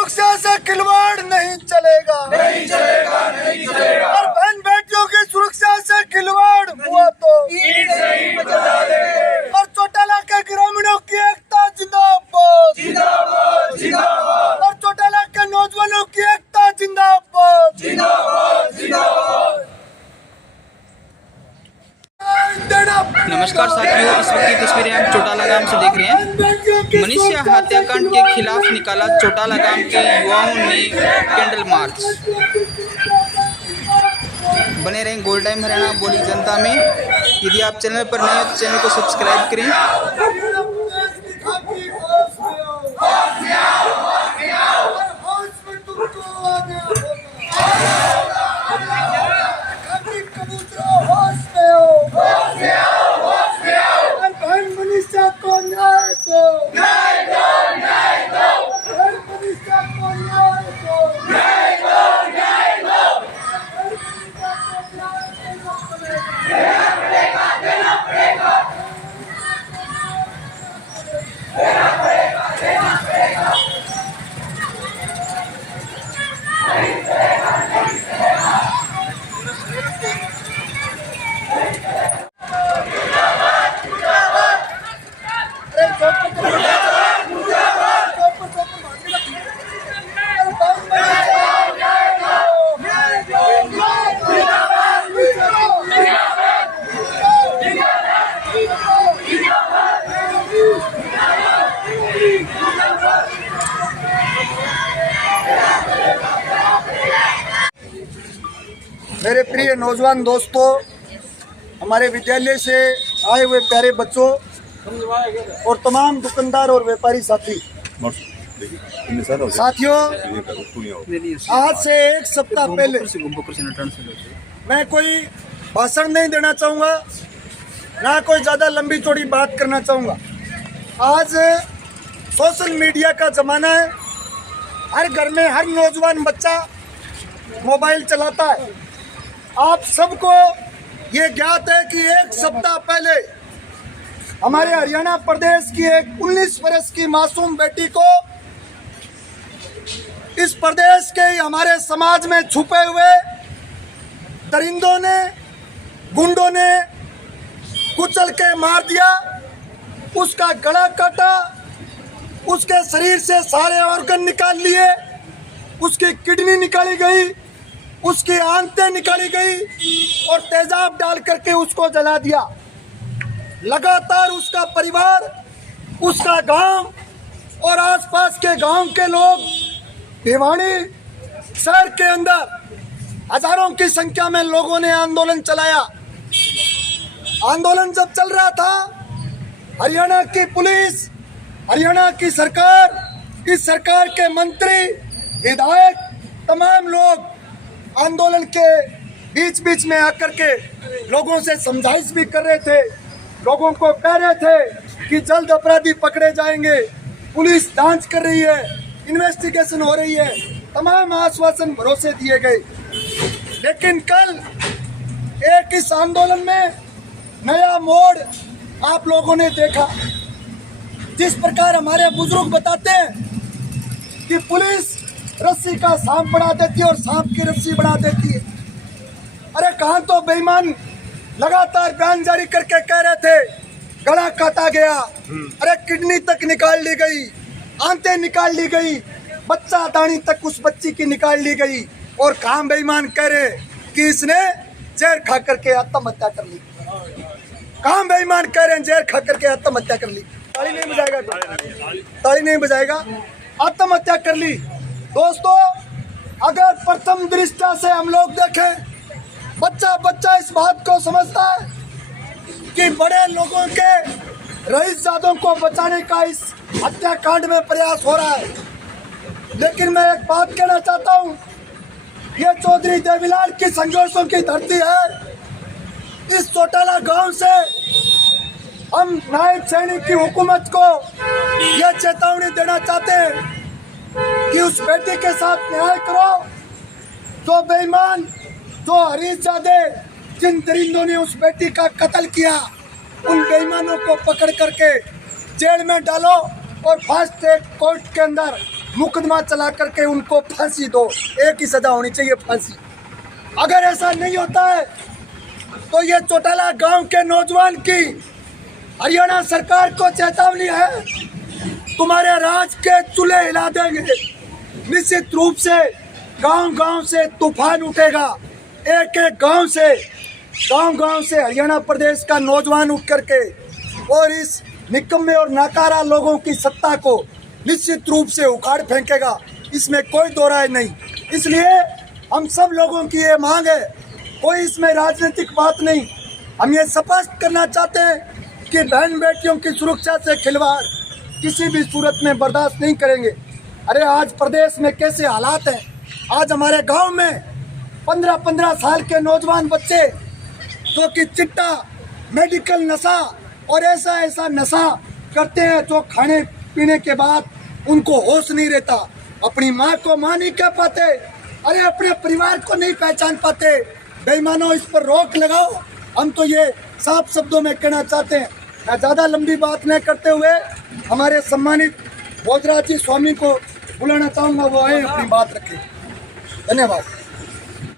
सुरक्षा से खिलवाड़ नहीं चलेगा, नहीं चलेगा, नहीं चलेगा। और बहन बेटियों की सुरक्षा से खिलवाड़ हुआ तो ईंट से ईंट बजा देंगे। और चौटाला के ग्रामीणों की एकता जिंदाबाद, जिंदाबाद, जिंदाबाद, और चौटाला के नौजवानों की एकता जिंदाबाद, जिंदाबाद, जिंदाबाद। नमस्कार साथियों, इस वक्त की तस्वीरें हम चौटाला गांव से देख रहे हैं। मनीषा हत्याकांड के खिलाफ निकाला चौटाला गांव के युवाओं ने कैंडल मार्च। बने रहें गोल्ड टाइम हरियाणा बोली जनता में। यदि आप चैनल पर नए हैं तो चैनल को सब्सक्राइब करें। मेरे प्रिय नौजवान दोस्तों, हमारे विद्यालय से आए हुए प्यारे बच्चों और तमाम दुकानदार और व्यापारी साथियों, आज से एक सप्ताह पहले मैं कोई भाषण नहीं देना चाहूँगा, ना कोई ज़्यादा लंबी चौड़ी बात करना चाहूँगा। आज सोशल मीडिया का ज़माना है। हर घर में हर नौजवान बच्चा मोबाइल चलाता है। आप सबको ये ज्ञात है कि एक सप्ताह पहले हमारे हरियाणा प्रदेश की एक 19 वर्ष की मासूम बेटी को इस प्रदेश के हमारे समाज में छुपे हुए दरिंदों ने, गुंडों ने कुचल के मार दिया। उसका गला काटा, उसके शरीर से सारे ऑर्गन निकाल लिए, उसकी किडनी निकाली गई, उसकी आंतें निकाली गई और तेजाब डाल करके उसको जला दिया। लगातार उसका परिवार, उसका गांव और आसपास के गांव के लोग भिवानी शहर के अंदर हजारों की संख्या में लोगों ने आंदोलन चलाया। आंदोलन जब चल रहा था, हरियाणा की पुलिस, हरियाणा की सरकार, इस सरकार के मंत्री, विधायक, तमाम लोग आंदोलन के बीच बीच में आकर के लोगों से समझाइश भी कर रहे थे। लोगों को कह रहे थे कि जल्द अपराधी पकड़े जाएंगे, पुलिस जांच कर रही है, इन्वेस्टिगेशन हो रही है, तमाम आश्वासन भरोसे दिए गए। लेकिन कल एक इस आंदोलन में नया मोड़ आप लोगों ने देखा। जिस प्रकार हमारे बुजुर्ग बताते हैं कि पुलिस रस्सी का सांप बना देती है और सांप की रस्सी बना देती है। अरे कहाँ तो बेईमान लगातार बयान जारी करके कह रहे थे गला काटा गया, अरे किडनी तक निकाल ली गई, आंतें निकाल ली गई, बच्चा दानी तक उस बच्ची की निकाल ली गई। और कहाँ बेईमान कह रहे कि इसने जहर खा करके आत्महत्या कर ली। कहाँ बेईमान कह रहे हैं जहर खा करके आत्महत्या कर ली। ताली नहीं बजाएगा, ताली नहीं बजाएगा, आत्महत्या कर ली। दोस्तों, अगर प्रथम दृष्टया से हम लोग देखें, बच्चा बच्चा इस बात को समझता है कि बड़े लोगों के रईसजादों को बचाने का इस हत्याकांड में प्रयास हो रहा है। लेकिन मैं एक बात कहना चाहता हूँ, ये चौधरी देवीलाल की संघर्षों की धरती है। इस चौटाला गांव से हम नायब सैनिक की हुकूमत को यह चेतावनी देना चाहते हैं कि उस बेटी के साथ न्याय करो। जो बेईमान, जो हरीशजादे, जिन दरिंदों ने उस बेटी का कत्ल किया, उन बेईमानों को पकड़ करके जेल में डालो और फास्ट ट्रैक कोर्ट के अंदर मुकदमा चला करके उनको फांसी दो, एक ही सजा होनी चाहिए, फांसी। अगर ऐसा नहीं होता है तो ये चौटाला गांव के नौजवान की हरियाणा सरकार को चेतावनी है, तुम्हारे राज के चूल्हे हिला देंगे। निश्चित रूप से गांव-गांव से तूफान उठेगा, एक एक गांव से हरियाणा प्रदेश का नौजवान उठ करके और इस निकम्मे और नाकारा लोगों की सत्ता को निश्चित रूप से उखाड़ फेंकेगा, इसमें कोई दो राय नहीं। इसलिए हम सब लोगों की ये मांग है, कोई इसमें राजनीतिक बात नहीं। हम ये स्पष्ट करना चाहते हैं कि बहन बेटियों की सुरक्षा से खिलवाड़ किसी भी सूरत में बर्दाश्त नहीं करेंगे। अरे आज प्रदेश में कैसे हालात हैं, आज हमारे गांव में 15-15 साल के नौजवान बच्चे जो कि चिट्टा, मेडिकल नशा और ऐसा नशा करते हैं जो खाने पीने के बाद उनको होश नहीं रहता, अपनी माँ को माँ नहीं कह पाते, अरे अपने परिवार को नहीं पहचान पाते। बेईमानों, इस पर रोक लगाओ। हम तो ये साफ शब्दों में कहना चाहते हैं। मैं ज़्यादा लंबी बात नहीं करते हुए हमारे सम्मानित भोजराज जी स्वामी को बुलाना चाहूँगा, वो आए अपनी बात रखें। धन्यवाद।